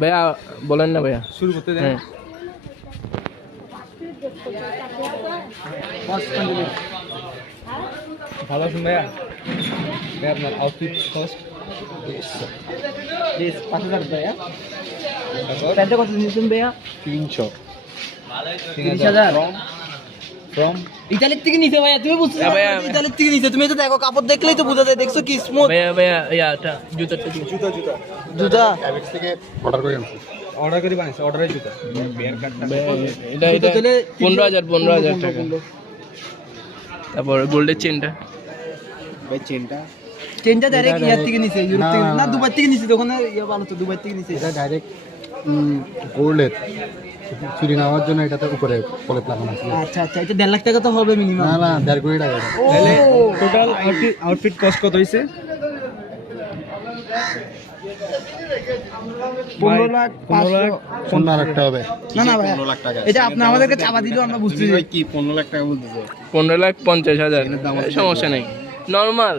ভাইয়া বলেন না ভাইয়া, শুরু করতে দেন। ভালো আছেন ভাইয়া? ভাই আপনার আউটফিট ফার্স্ট 5000 ভাইয়া। প্যান্টটা কত নিয়েছেন ভাইয়া? 300 30,000 ফ্রম ইতালির থেকে নিছে ভাইয়া। তুমি বুঝছো হ্যাঁ ভাইয়া। ইতালির থেকে নিছে। তুমি তো দেখো কাপড় দেখলেই তো বোঝা যায়। দেখছো কি স্মুথ ভাইয়া ভাইয়া ইয়াটা জুতাটা দিন। জুতা। ক্যাবেক্স থেকে অর্ডার করে আনছি। অর্ডার করে বানাইছে, অর্ডারের জুতা। বিয়ার কাটটা এটা এটা 15,000 টাকা। তারপর গোল্ডের চেনটা ভাই চেনটা চেনটা ডাইরেক্ট ইয়ার থেকে নিছে, ইউরোপ থেকে না দুবাই থেকে নিছে। ওখানে ইয়া ভালো তো, দুবাই থেকে নিছে। এটা ডাইরেক্ট গোল্ডের চুরি নেওয়ার জন্য এটাতে উপরে পলেট লাগানো আছে। আচ্ছা আচ্ছা, এটা 1.5 লাখ টাকা তো হবে মিনিমাম। না না 1.5 কোটি টাকা এটা। তাহলে টোটাল আউটফিট কস্ট কত হইছে? 15 লাখ 15 লাখ টাকা হবে। না না ভাই, 15 লাখ টাকা এটা আপনি আমাদেরকে চাপা দিলেও আমরা বুঝতেছি। কি 15 লাখ টাকা বলতেছে? 15,50,000। সমস্যা নেই, নর্মাল।